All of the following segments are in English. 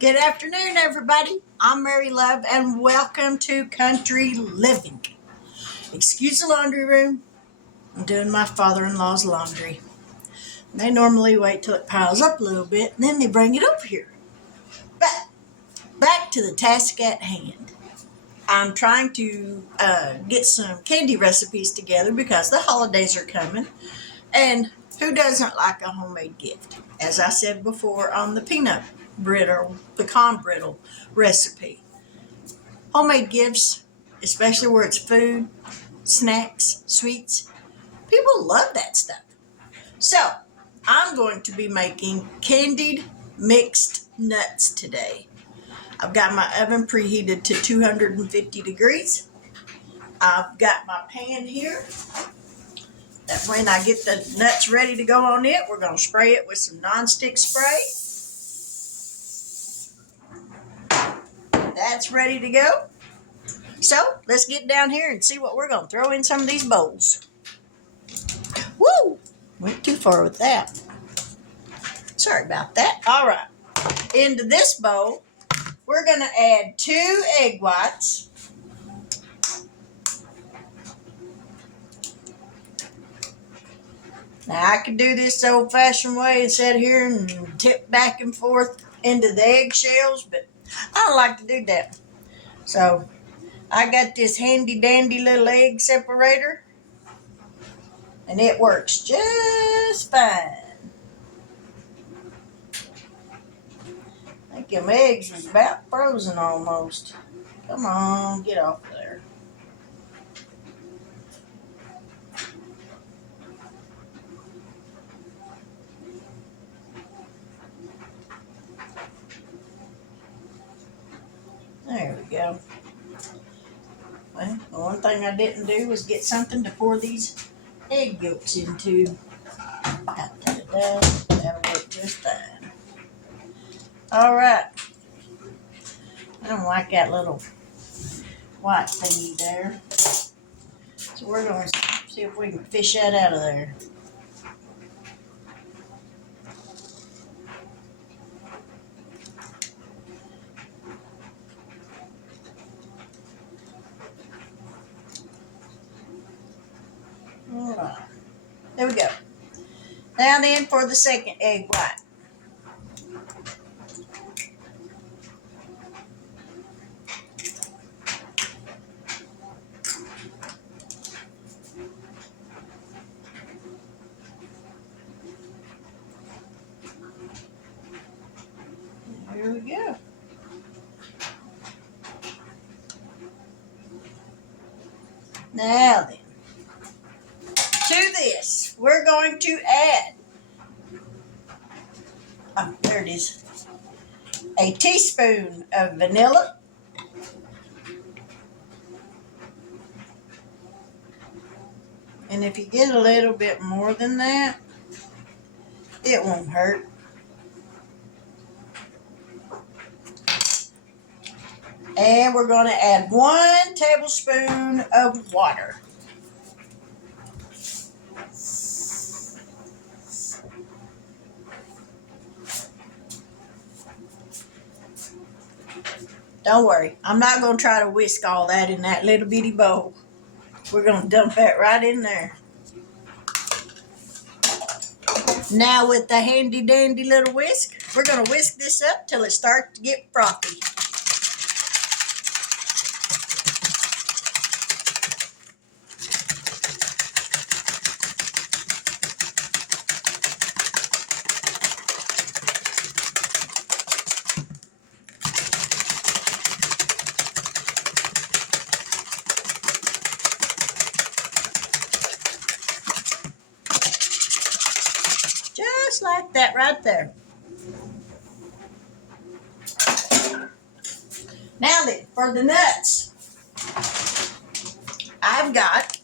Good afternoon, everybody. I'm Mary Love, and welcome to Country Living. Excuse the laundry room. I'm doing my father-in-law's laundry. They normally wait till it piles up a little bit, and then they bring it over here. But back to the task at hand. I'm trying to get some candy recipes together because the holidays are coming, and who doesn't like a homemade gift? As I said before on the pecan brittle recipe. Homemade gifts, especially where it's food, snacks, sweets, people love that stuff. So, I'm going to be making candied mixed nuts today. I've got my oven preheated to 250 degrees. I've got my pan here. That when I get the nuts ready to go on it, we're going to spray it with some nonstick spray. That's ready to go. So, let's get down here and see what we're going to throw in some of these bowls. Woo! Went too far with that. Sorry about that. All right. Into this bowl, we're going to add 2 egg whites. Now, I could do this the old-fashioned way and sit here and tip back and forth into the eggshells, but I don't like to do that. So, I got this handy-dandy little egg separator, and it works just fine. I think them eggs was about frozen almost. Come on, get off of there. There we go. Well, the one thing I didn't do was get something to pour these egg yolks into. That'll work just fine. All right. I don't like that little white thingy there. So we're going to see if we can fish that out of there. All right. There we go. Now then for the second egg white. Here we go. Now then, to this, we're going to add, there it is, a teaspoon of vanilla. And if you get a little bit more than that, it won't hurt. And we're going to add 1 tablespoon of water. Don't worry, I'm not going to try to whisk all that in that little bitty bowl. We're going to dump that right in there. Now with the handy dandy little whisk, we're going to whisk this up till it starts to get frothy. Just like that right there. Now then, for the nuts, I've got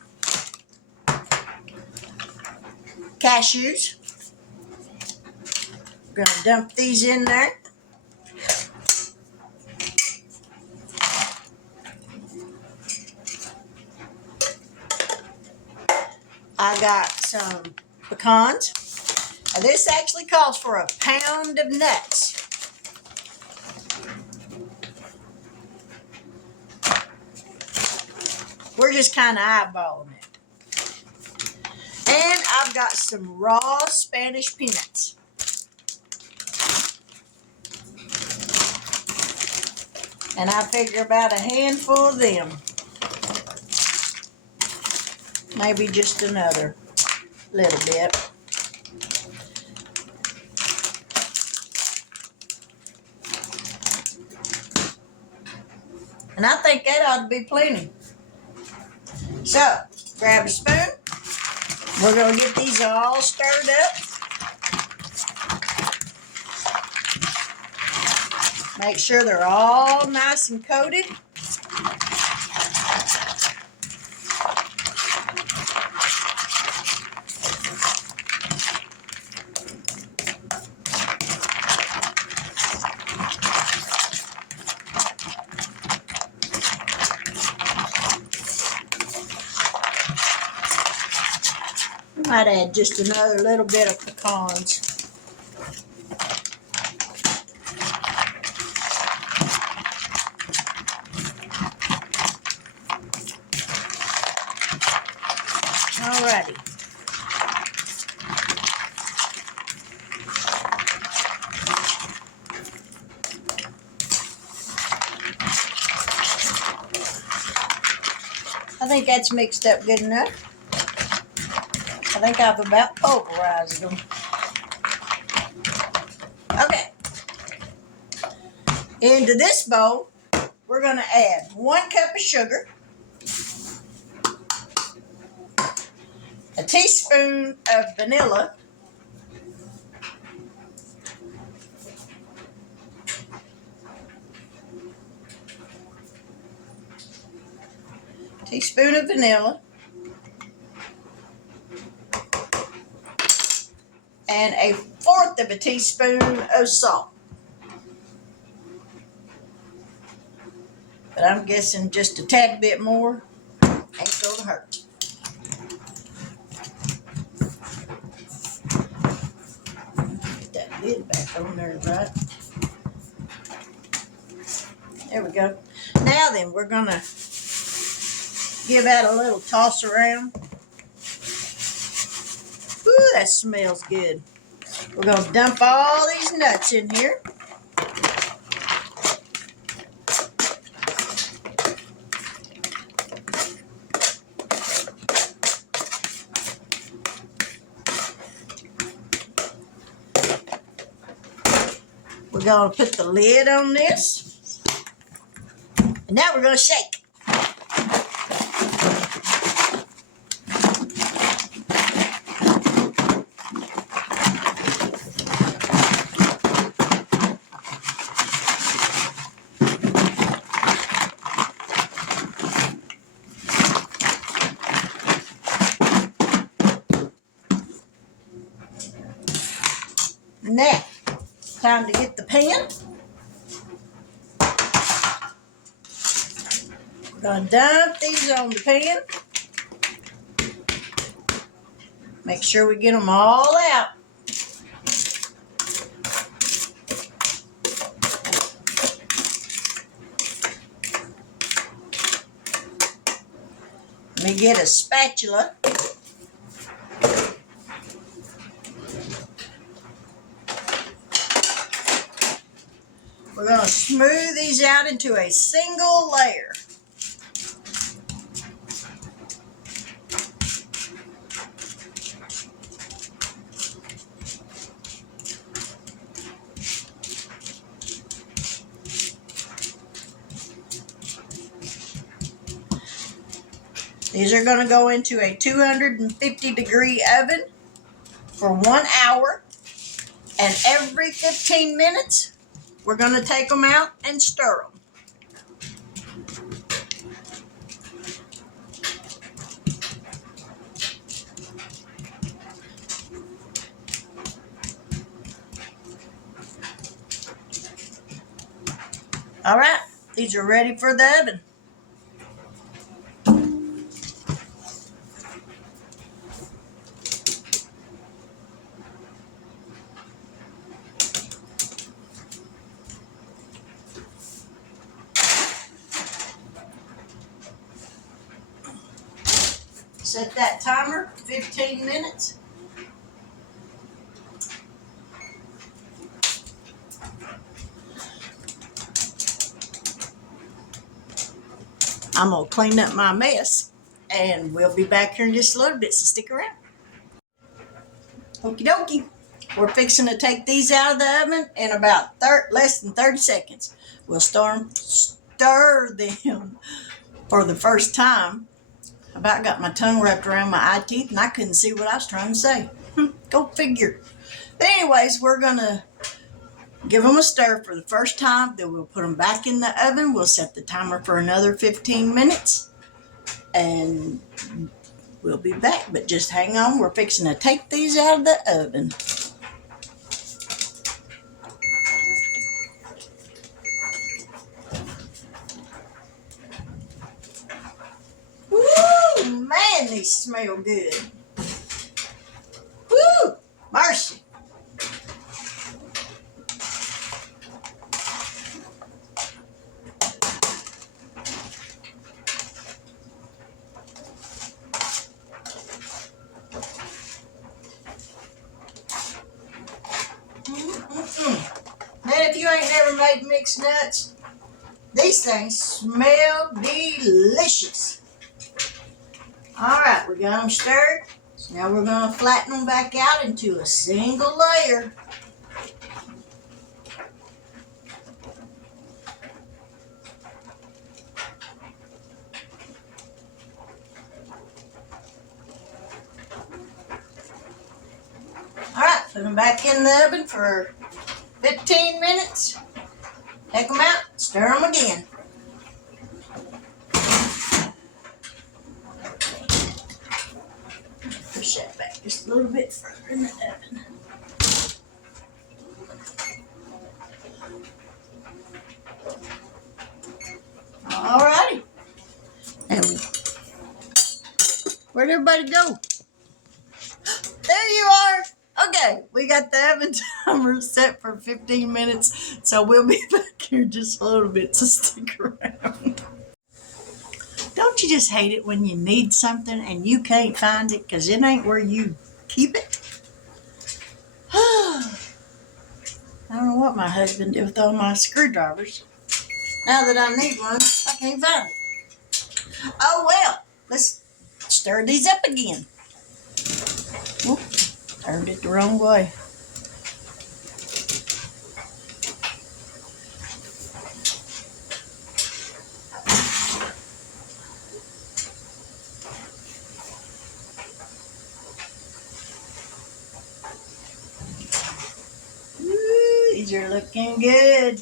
cashews. I'm going to dump these in there. I got some pecans. Now this actually calls for a pound of nuts. We're just kind of eyeballing it. And I've got some raw Spanish peanuts. And I figure about a handful of them. Maybe just another little bit. And I think that ought to be plenty. So, grab a spoon. We're going to get these all stirred up. Make sure they're all nice and coated. Might add just another little bit of pecans. Alrighty. I think that's mixed up good enough. I think I've about pulverized them. Okay. Into this bowl, we're going to add 1 cup of sugar, a teaspoon of vanilla, and 1/4 of a teaspoon of salt. But I'm guessing just a tad bit more ain't going to hurt. Get that lid back on there, right? There we go. Now then, we're going to give that a little toss around. Ooh, that smells good. We're going to dump all these nuts in here. We're going to put the lid on this. And now we're going to shake. Now, time to get the pan. We're going to dump these on the pan. Make sure we get them all out. Let me get a spatula. We're going to smooth these out into a single layer. These are going to go into a 250-degree oven for 1 hour. And every 15 minutes, we're going to take them out and stir them. All right, these are ready for the oven. set that timer 15 minutes. I'm going to clean up my mess, and we'll be back here in just a little bit, so stick around. Okie dokie. We're fixing to take these out of the oven in about less than 30 seconds. We'll stir them for the first time. I about got my tongue wrapped around my eye teeth, and I couldn't see what I was trying to say. Go figure. But anyways, we're going to give them a stir for the first time. Then we'll put them back in the oven. We'll set the timer for another 15 minutes. And we'll be back. But just hang on. We're fixing to take these out of the oven. Woo! Man, these smell good. Woo! Mercy. Man, if you ain't never made mixed nuts, these things smell delicious. All right, we got them stirred. So now we're going to flatten them back out into a single layer. All right, put them back in the oven for 15 minutes. Take them out, stir them again. Push that back just a little bit further in the oven. All righty. And where'd everybody go? There you are. Okay, we got the oven timer set for 15 minutes, so we'll be back here just a little bit, so stick around. Don't you just hate it when you need something and you can't find it because it ain't where you keep it? I don't know what my husband did with all my screwdrivers. Now that I need one, I can't find it. Oh well, let's stir these up again. Whoop, turned it the wrong way. These are looking good.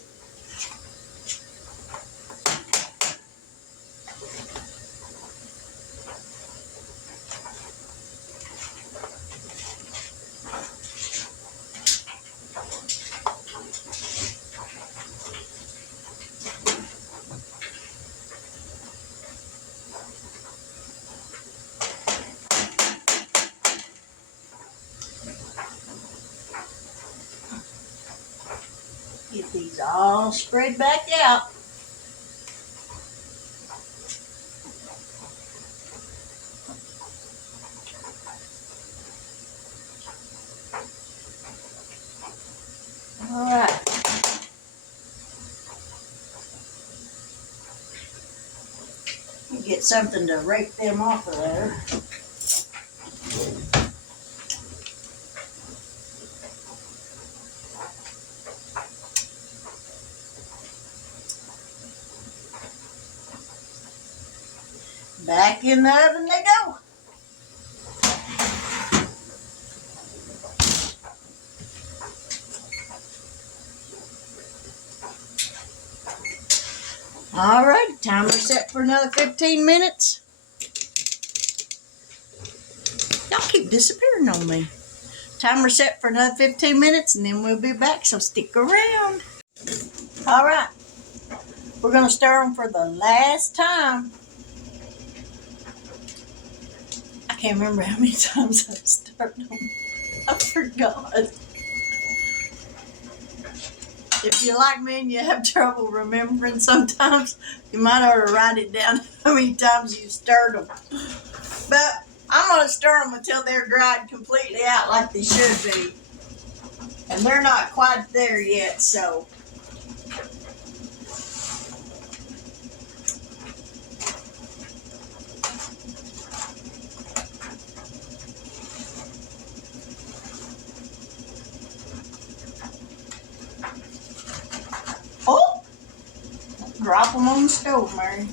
Get these all spread back out. All right. Get something to rake them off of there. Back in the oven they go. All right, timer set for another 15 minutes. Y'all keep disappearing on me. Timer set for another 15 minutes and then we'll be back, so stick around. All right, we're going to stir them for the last time. I can't remember how many times I've stirred them. I forgot. If you're like me and you have trouble remembering sometimes, you might ought to write it down how many times you stirred them. But going to stir them until they're dried completely out like they should be. And they're not quite there yet, so. Oh! Drop them on the stove, Mary.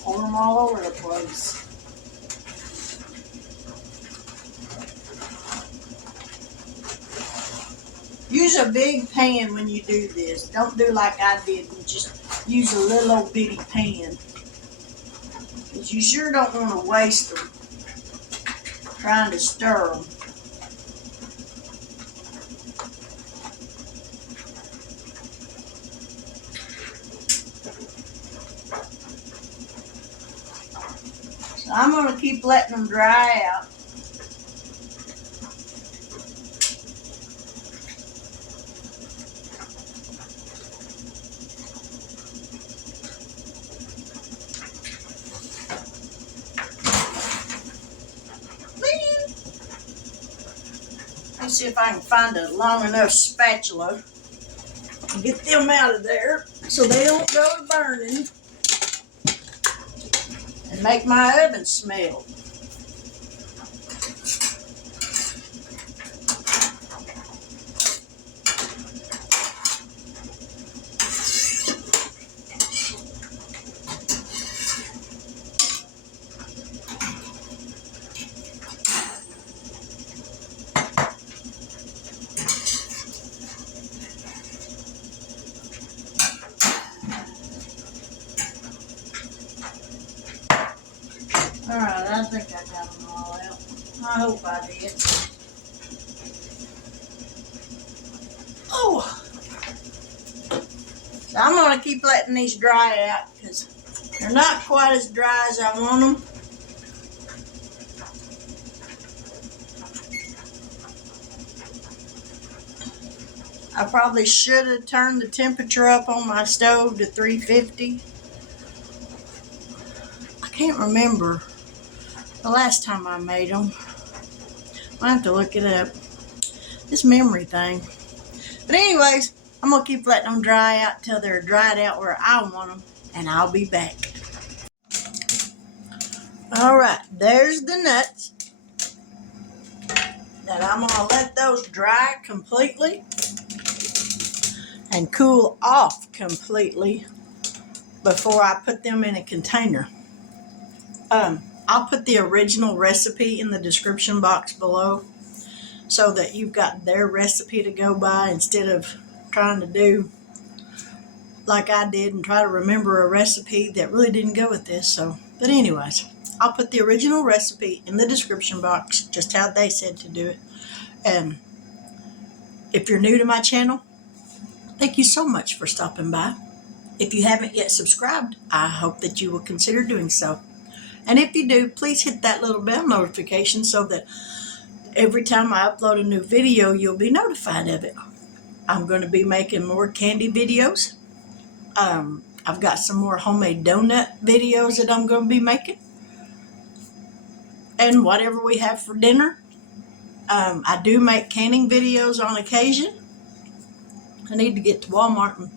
Pour them all over the place. Use a big pan when you do this. Don't do like I did and just use a little old bitty pan. Because you sure don't want to waste them trying to stir them. So I'm going to keep letting them dry out. Let's see if I can find a long enough spatula and get them out of there so they don't go to burning and make my oven smell. Alright, I think I got them all out. I hope I did. Oh! So I'm going to keep letting these dry out because they're not quite as dry as I want them. I probably should have turned the temperature up on my stove to 350. I can't remember the last time I made them. I have to look it up. This memory thing. But anyways, I'm going to keep letting them dry out till they're dried out where I want them. And I'll be back. Alright, there's the nuts. That I'm going to let those dry completely. And cool off completely before I put them in a container. I'll put the original recipe in the description box below so that you've got their recipe to go by instead of trying to do like I did and try to remember a recipe that really didn't go with this. But anyways, I'll put the original recipe in the description box, just how they said to do it. And if you're new to my channel, thank you so much for stopping by. If you haven't yet subscribed, I hope that you will consider doing so. And if you do, please hit that little bell notification so that every time I upload a new video, you'll be notified of it. I'm going to be making more candy videos. I've got some more homemade donut videos that I'm going to be making. And whatever we have for dinner. I do make canning videos on occasion. I need to get to Walmart and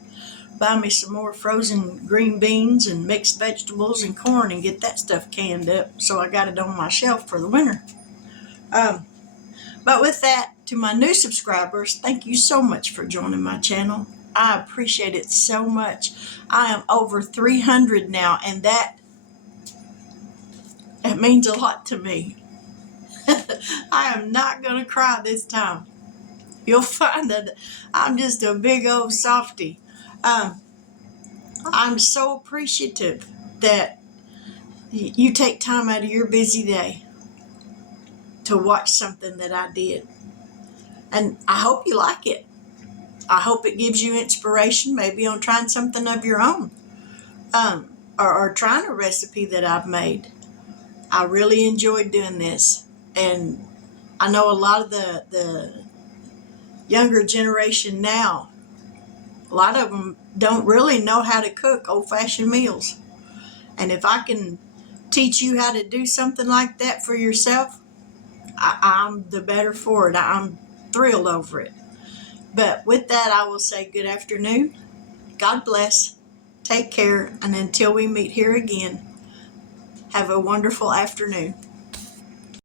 buy me some more frozen green beans and mixed vegetables and corn and get that stuff canned up so I got it on my shelf for the winter. But with that, to my new subscribers, thank you so much for joining my channel. I appreciate it so much. I am over 300 now, and that means a lot to me. I am not going to cry this time. You'll find that I'm just a big old softie. I'm so appreciative that you take time out of your busy day to watch something that I did. And I hope you like it. I hope it gives you inspiration, maybe on trying something of your own. Or trying a recipe that I've made. I really enjoyed doing this. And I know a lot of the younger generation now, a lot of them don't really know how to cook old-fashioned meals. And if I can teach you how to do something like that for yourself, I'm the better for it. I'm thrilled over it. But with that, I will say good afternoon. God bless. Take care. And until we meet here again, have a wonderful afternoon.